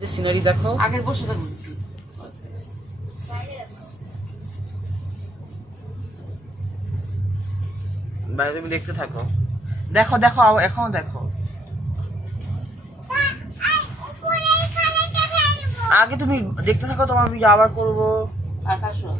Scenery দেখো। আগের বসে থাকুন ভাই তুমি দেখতে থাকো। দেখো দেখো এখনও দেখো। আগে তুমি দেখতে থাকো তোমার আমি আবার করব। আকাশও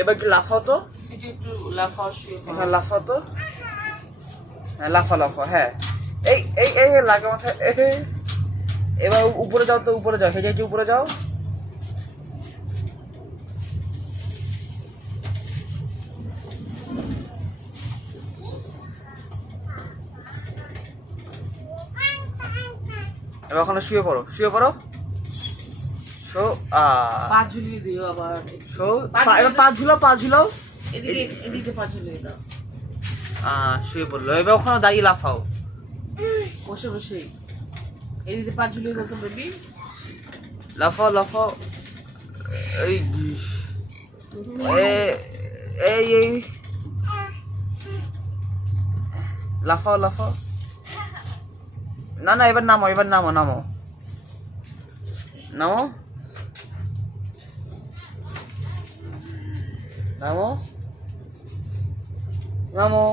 এবার একটু লাফাও তো? সিটি একটু লাফাও শুয়ে লাফাও তো? হ্যাঁ লাফা লাফা হ্যাঁ। এই এই এই লাগা এ। এবার উপরে যাও তো উপরে যাও। হেঁটে হেঁটে উপরে যাও। এবার ওখানে শুয়ে পড়ো শুয়ে পড়ো। পা ঝুলিয়ে দিও আবার। পা ঝুলাও পা ঝুলাও এদিকে এদিকে পা ঝুলিয়ে দাও। শুয়ে পড়ল। এবার ওখানে দাঁড়িয়ে লাফাও। বসে বসে। এদিকে পা ঝুলিয়ে দাও তো বেবি লাফাও লাফাও। এই এই এই। লাফাও লাফাও। না না এবার নামো এবার নামো নামো নামো নামো নামো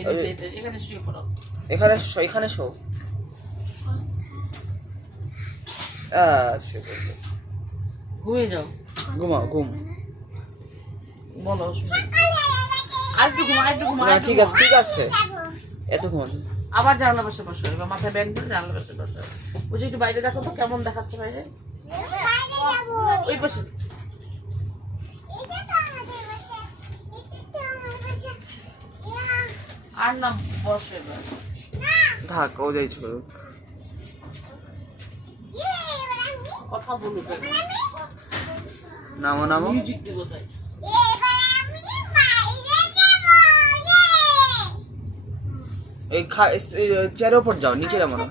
এখানে শুয়ে এখানে শো এখানে শো আহ, ঘুমিয়ে যাও ঘুমাও ঘুম বলো আর একটু ঘুমা আর একটু ঘুমা ঠিক আছে ঠিক আছে এত ঘুম আবার জানলা পাশে বসো এবার মাথায় ব্যাগ ধরে জানলা পাশে বসো বসে একটু বাইরে দেখো তো কেমন দেখাচ্ছে বাইরে ওই পাশে আর না বসো থাক ও যাই ছিল কথা বলুক নামো নামো। মিউজিক দিব তাই। এই খা চেয়ারের উপর যাও নিচে যাব না।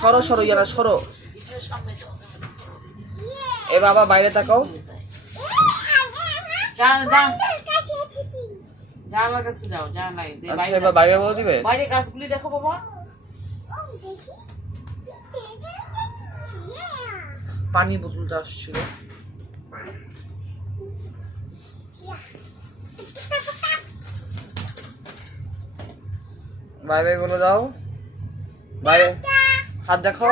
সরো সরো ইয়ারা সরো। এ বাবা বাইরে তাকাও। জানলার কাছে যাও জানলাই আচ্ছা বাইরে এবার বাইরে বলে দিবে? বাইরে গাছগুলি দেখো বাবা। পানি বোতলটা আসছিল। বাইরে গুলো দাও। বাইরে। হাত দেখো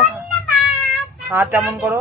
হাত এমন করো?